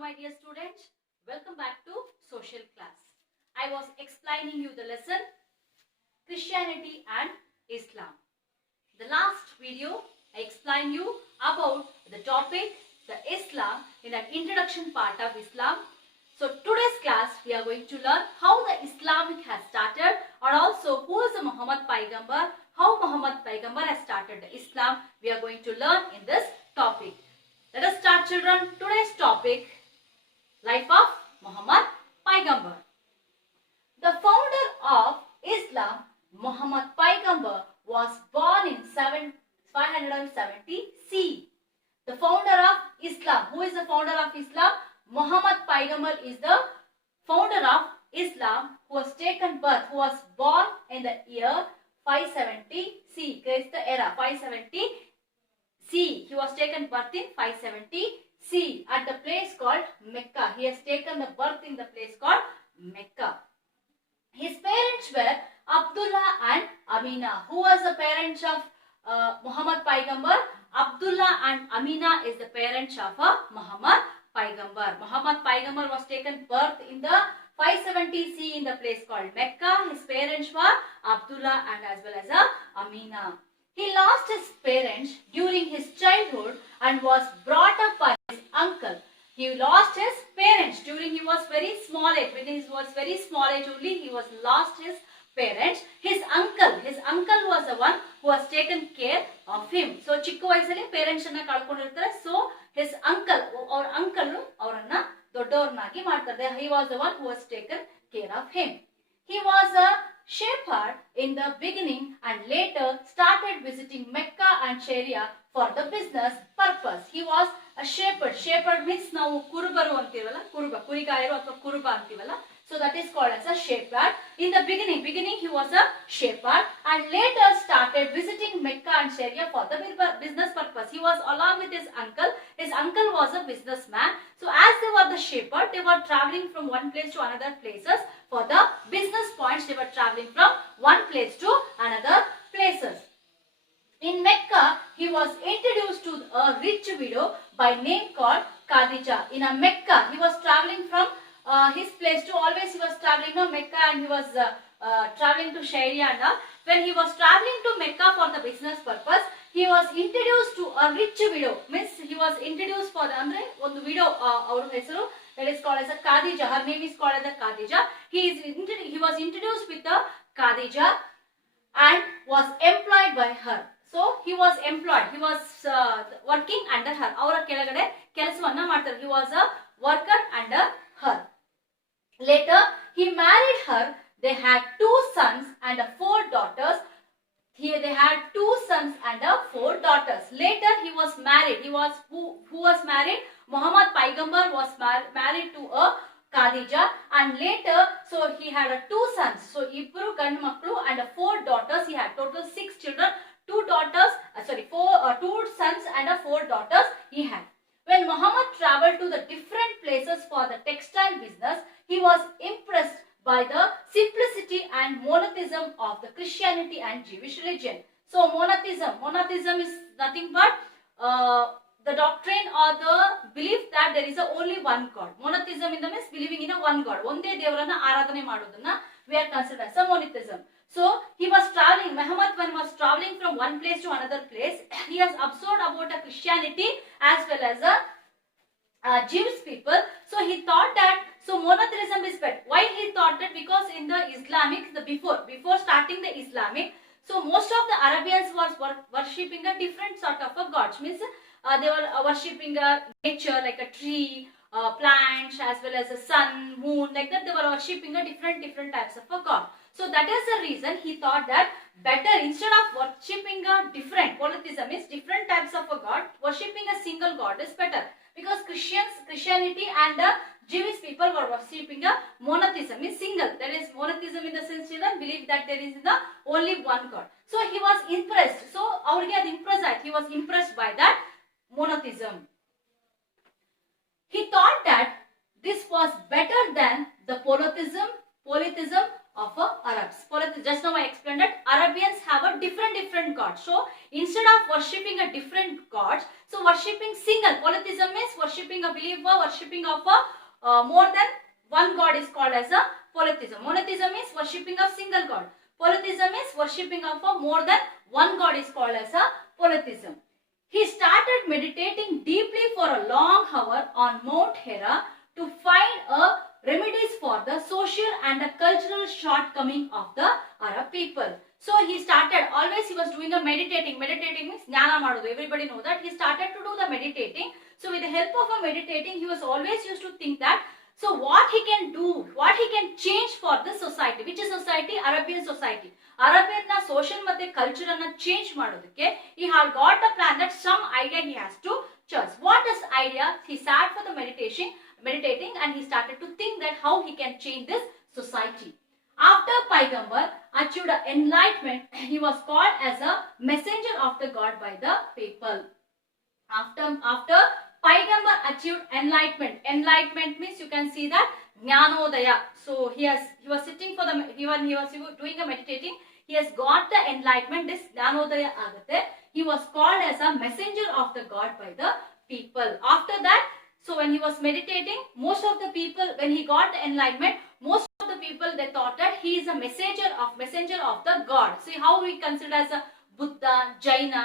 my dear students, welcome back to social class. I was explaining you the lesson Christianity and Islam. The last video I explained you about the topic the Islam in an introduction part of Islam. So today's class we are going to learn how the Islamic has started and also who is the Muhammad Paigambar, how Muhammad Paigambar has started the Islam. We are going to learn in this topic. Let us start, children. Today's topic, life of Muhammad Paigambar. The founder of Islam, Muhammad Paigambar, was born in 570 CE. The founder of Islam. Who is the founder of Islam? Muhammad Paigambar is the founder of Islam who was taken birth, who was born in the year 570 CE. It's the era 570 CE. He was taken birth in 570 CE at the place called Mecca. He has taken the birth in the place called Mecca. His parents were Abdullah and Amina. Who was the parents of Muhammad Paigambar? Abdullah and Amina is the parents of Muhammad Paigambar. Muhammad Paigambar was taken birth in the 570 CE in the place called Mecca. His parents were Abdullah and as well as Amina. He lost his parents during his childhood and was brought up by his uncle. He lost his parents during he was very small age. When he was very small age only, he was lost his parents. His uncle was the one who has taken care of him. So ಚಿಕ್ಕ ವಯಸ್ಸಲ್ಲಿ parents ಅನ್ನ ಕಳ್ಕೊಂಡಿರ್ತಾರೆ. So his uncle or uncle ಅವರನ್ನ ದೊಡ್ಡವರನ್ನಾಗಿ ಮಾಡ್ತಾರೆ. He was the one who has taken care of him. He was a shepherd in the beginning and later started visiting Mecca and Sharia for the business purpose. He was a shepherd. Shepherd means ನಾವು ಕುರುಬರು ಅಂತೀವಲ್ಲ, ಕುರುಬ, ಕುರಿಗಾಯರು ಅಥವಾ ಕುರುಬ ಅಂತೀವಲ್ಲ. So that is called as a shepherd. In the beginning he was a shepherd and later started visiting Mecca and Sharia for the business purpose. He was along with his uncle. His uncle was a businessman. So as they were the shepherd, they were traveling from one place to another places. For the business points, they were traveling from one place to another places. In Mecca, he was introduced to a rich widow by name called Khadija. In a Mecca, he was traveling from his place to always he was traveling to Mecca and he was traveling to Sharia and all. When he was traveling to Mecca for the business purpose, he was introduced to a rich widow. Means he was introduced for the andre ಒಂದು widow ಅವರ ಹೆಸರು that is called as a Khadija. Her name is called as a Khadija. He was introduced with the Khadija and was employed by her. So he was employed. He was working under her. ಅವರ ಕೆಳಗಡೆ ಕೆಲಸವನ್ನ ಮಾಡ್ತಾರೆ. He was a worker under her. Later he married her. They had 2 sons and 4 daughters. Here they had 2 sons and 4 daughters. Later he was married. He was who was married? Muhammad Paigambar was married to a Khadija and later so he had 2 sons. So ibbaru gandu maklu and 4 daughters. He had total 6 children. 2 daughters, 2 sons and 4 daughters he had. When Muhammad traveled to the different places for the textile business, he was impressed by the simplicity and monotheism of the Christianity and Jewish religion. So monotheism is nothing but the doctrine or the belief that there is only one God. Monotheism in the means believing in a one God. ಒಂದೇ ದೇವರನ್ನ ಆರಾಧನೆ ಮಾಡೋದನ್ನ we are considered as a monotheism. So he was traveling. Muhammad was traveling from one place to another place. He has observed about a Christianity as well as a Jewish people. So he thought that monotheism is better. Why he thought that? Because in the Islamic, before starting the Islamic, so most of the Arabians was worshipping a different sort of a gods. Means they were worshipping a nature like a tree, plants as well as a sun, moon, like that. They were worshipping a different types of a god. So that is the reason he thought that better instead of worshipping a different polytheism is different types of a god, worshipping a single god is better. Because Christianity and Jewish people were worshipping a monotheism, is single. That is monotheism in the sense children believe that there is only one God. So he was impressed. So he was impressed by that monotheism. He thought that this was better than the polytheism of Arabs. Just now I explained that Arabians have a different gods. So instead of worshipping a different gods, so So worshipping single, polytheism means worshipping a believer, worshipping of a more than one god is called as a polytheism. Monotheism is worshipping of single god. Polytheism is worshipping of a more than one god is called as a polytheism. He started meditating deeply for a long hour on Mount Hera to find remedies for the social and the cultural shortcoming of the Arab people. So he started, always he was doing a meditating. Meditating means jnana madudu. Everybody know that. He started to do the meditating. So with the help of a meditating, he was always used to think that, so what he can do, what he can change for the society. Which is society? Arabian society. Arabian na social ಮತ್ತೆ culture ಅನ್ನ change ಮಾಡೋದಕ್ಕೆ he had got the plan that some idea he has to choose. What is idea? He sat for the meditating and he started to think that how he can change this society. After Paigambar achieved enlightenment, he was called as a messenger of the God by the people. After Paigambar achieved enlightenment. Enlightenment means you can see that Jnanodaya. So he was sitting for the when he was doing a meditating, he has got the enlightenment. This Jnanodaya agate. He was called as a messenger of the God by the people. After that, so when he was meditating, most of the people, when he got the enlightenment, most of the people they thought that he is a messenger of the God. See how we consider as a Buddha, Jaina,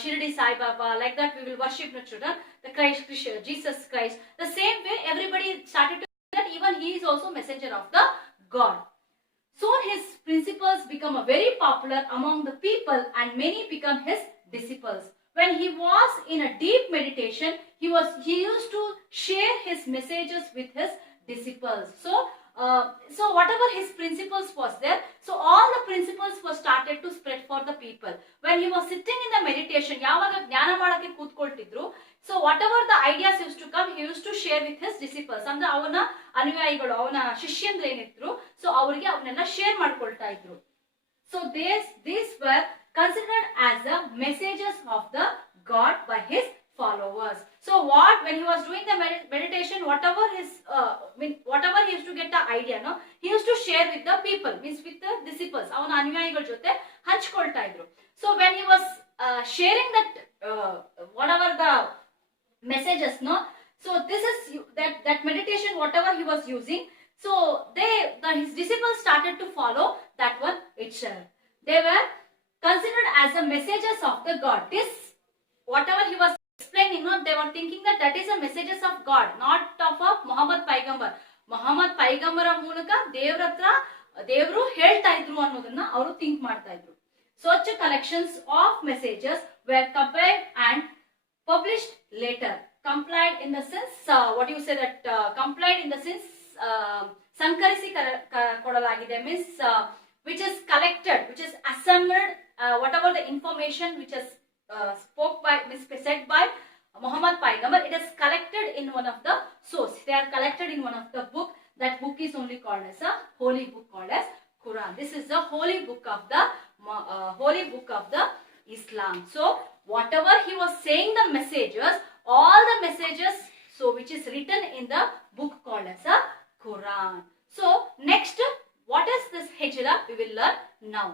Shirdi Sai Baba, like that we will worship the children, the Christ, Jesus Christ. The same way everybody started to think that even he is also messenger of the God. Soon his principles become very popular among the people and many become his disciples. When he was in a deep meditation, he used to share his messages with his disciples. So whatever his principles was there, so all the principles were started to spread for the people. When he was sitting in the meditation, ಯಾವಾಗ ಜ್ಞಾನ ಮಾಡಕ್ಕೆ ಕೂತ್ಕೊಳ್ತಿದ್ರು, so whatever the ideas used to come, he used to share with his disciples. ಅಂದ್ರೆ ಅವನ ಅನುಯಾಯಿಗಳು, ಅವನ ಶಿಷ್ಯಂದ್ರು ಏನಿದ್ರು, so ಅವರಿಗೆ ಅವನ್ನೆಲ್ಲ ಶೇರ್ ಮಾಡ್ಕೊಳ್ತಾ ಇದ್ರು. So these were considered as the messages of the God by his followers. So when he was doing the meditation, whatever he used to get the idea, no, he used to share with the people, means with the disciples. ಅವನ ಅನುಯಾಯಿಗಳ ಜೊತೆ ಹಂಚಿಕೊಳ್ತಾ ಇದ್ರು. So when he was sharing that whatever the messages, no, so this is that meditation whatever he was using, so his disciples started to follow that one itself. They were considered as the messages of the God. This whatever he was explaining, no, they were thinking that is the messages of God, not of a Muhammad Paigambar. Muhammad Paigambar ಮೂಲಕ ದೇವರು ಹೇಳ್ತಾ ಇದ್ರು ಅನ್ನೋದನ್ನ ಅವರು think ಮಾಡ್ತಾ ಇದ್ರು. Such collections of messages were compiled and published later. Compiled in the sense, what you say that compiled in the sense ಸಂಕರಿಸಿ ಕೊಡಲಾಗಿದೆ, means which is collected, which is assembled, whatever the information which is said by Muhammad Paigambar, it is collected in one of the source. They are collected in one of the book. That book is only called as a holy book called as Quran. This is the holy book of the Islam. So whatever he was saying, the messages, all the messages, so which is written in the book called as a Quran. So next, what is this Hijra? We will learn now.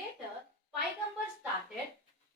Later, Paigambar started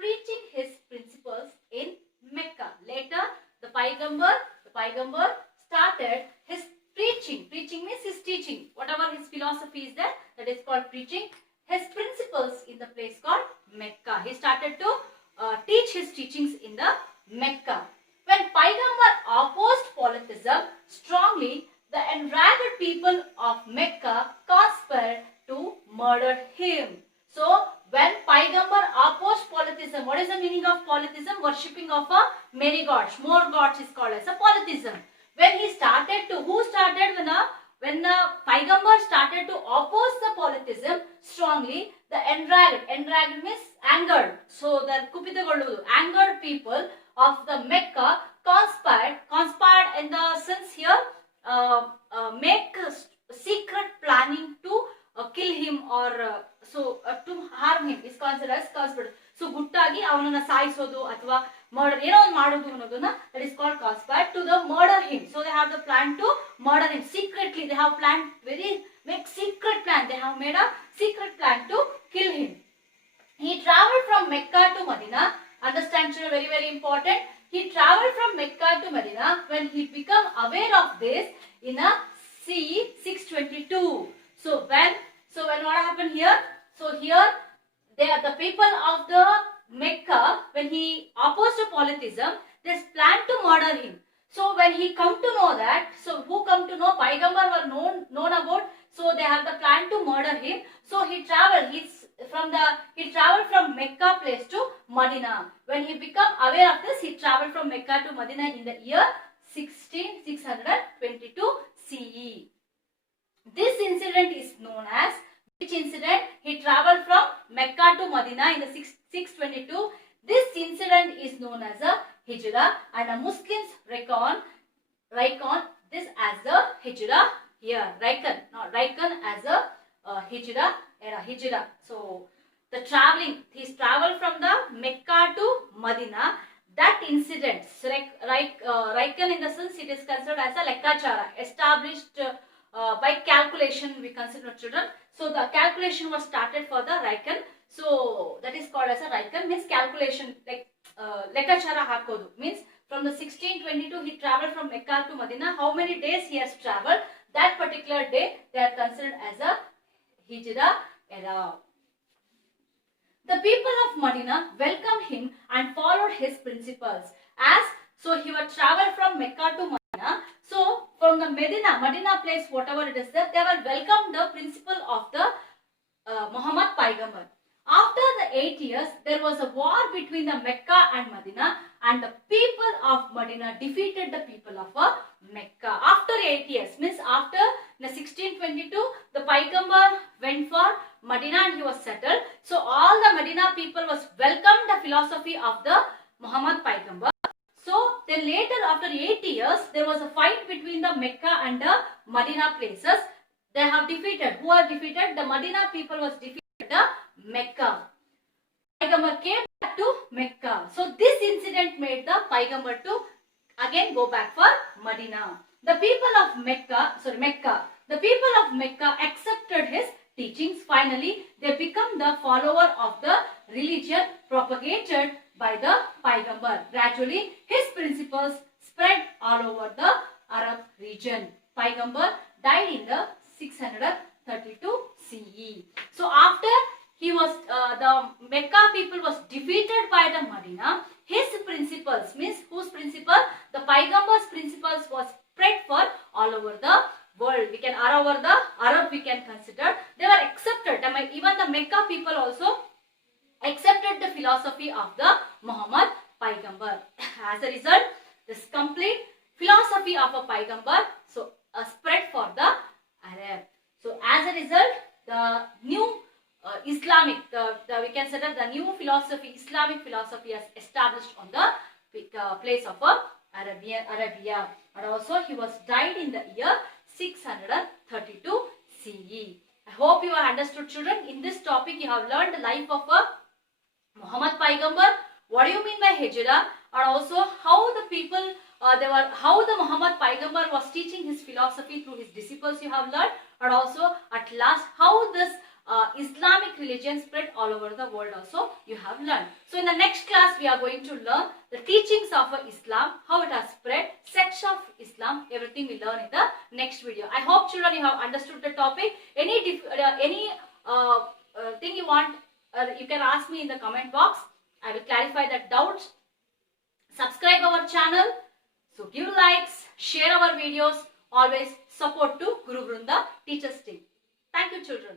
preaching his principles in Mecca. Later, the Paigambar started his preaching. Preaching means his teaching. Whatever his philosophy is there, that is called preaching. His principles in the place called Mecca. He started to teach his teachings in the Mecca. When Paigambar opposed polytheism strongly, the enraged people of Mecca conspired to murder him. So when Paigambar opposed polytheism, what is the meaning of polytheism? Worshipping of many gods, more gods is called as a polytheism. When he started to, when Paigambar started to oppose the polytheism strongly, the enraged means angered. So the angered people of the Mecca conspired in the sense here, make secret planning to kill him or to harm him is considered as conspiracy. So ಗುಟ್ಟಾಗಿ ಅವನನ್ನ ಸಾಯಿಸೋದು ಅಥವಾ murder ಏನೋ ಒಂದು ಮಾಡೋದು ಅನ್ನೋದನ್ನ that is called conspire to the murder him. So they have the plan to murder him secretly. They have planned secret plan. They have made a secret plan to kill him. He traveled from Mecca to Medina Understand children, very very important. He traveled from Mecca to Medina when he became aware of this in a C 622. So when what happened here? So here they are the people of the Mecca, when he opposed to polytheism, they planned to murder him. So when he come to know that, so who come to know, Paigambar were known about, so they have the plan to murder him. So he traveled. He traveled from Mecca place to Medina. When he become aware of this, he traveled from Mecca to Medina in the year 622 CE. This incident is known as which incident? He traveled from Mecca to Medina in the 622. This incident is known as a Hijrah, and the Muslims reckon this as a Hijrah here. Reckon as a Hijrah era. Hijrah. So the traveling, he traveled from the Mecca to Medina. That incident, reckon in the sense it is considered as a Lekkachara, established by calculation we consider children. So the calculation was started for the reckon. So that is called as a reckon, means calculation, like Lekkachara hakodu, means from the 1622 he traveled from Mecca to Medina. How many days he has traveled? That particular day they are considered as a Hijrah era. The people of Medina welcomed him and followed his principles. So he would travel from Mecca to Medina. So from the Medina place, whatever it is there, they will welcome the principle of the Muhammad Paigambar. After the 8 years, there was a war between the Mecca and Medina, and the people of Medina defeated the people of Mecca. After 8 years, means after the 1622, the Paigambar went for Medina and he was settled. So all the Medina people was welcomed the philosophy of the Muhammad Paigambar. So then later, after 8 years, there was a fight between the Mecca and the Medina places. They have defeated. Who are defeated? The Medina people was defeated the Mecca. Paigambar came back to Mecca. So this incident made the Paigambar to again go back for Medina. The people of Mecca, the people of Mecca accepted his teachings. Finally, they become the follower of the religion propagated by the Paigambar. Gradually, his principles spread all over the Arab region. Paigambar died in the 632 CE. So after he was the Mecca people was defeated by the Medina, his principles, means whose principle? The Paigambar's principles was spread for all over the world. We can all over the Arab we can consider. They were accepted. Even the Mecca people also accepted the philosophy of the Muhammad Paigambar. As a result, this complete philosophy of a Paigambar spread for the Arab. So as a result, the new Islamic, we can say that the new philosophy, Islamic philosophy, has established on the place of Arabia. And also he was died in the year 632 CE. I hope you have understood, children. In this topic, you have learned the life of Muhammad Paigambar. What do you mean by Hijrah? And also how the people, how the Muhammad Paigambar was teaching his philosophy through his disciples, you have learned. And also at last how this Islamic religion spread all over the world also you have learned. So in the next class we are going to learn the teachings of Islam, how it has spread, sects of Islam, everything we learn in the next video. I hope children you have understood the topic. Any thing you want, you can ask me in the comment box. I will clarify that doubts. Subscribe our channel. So give likes, share our videos, always support to Guru Vrunda Teachers Team. Thank you, children.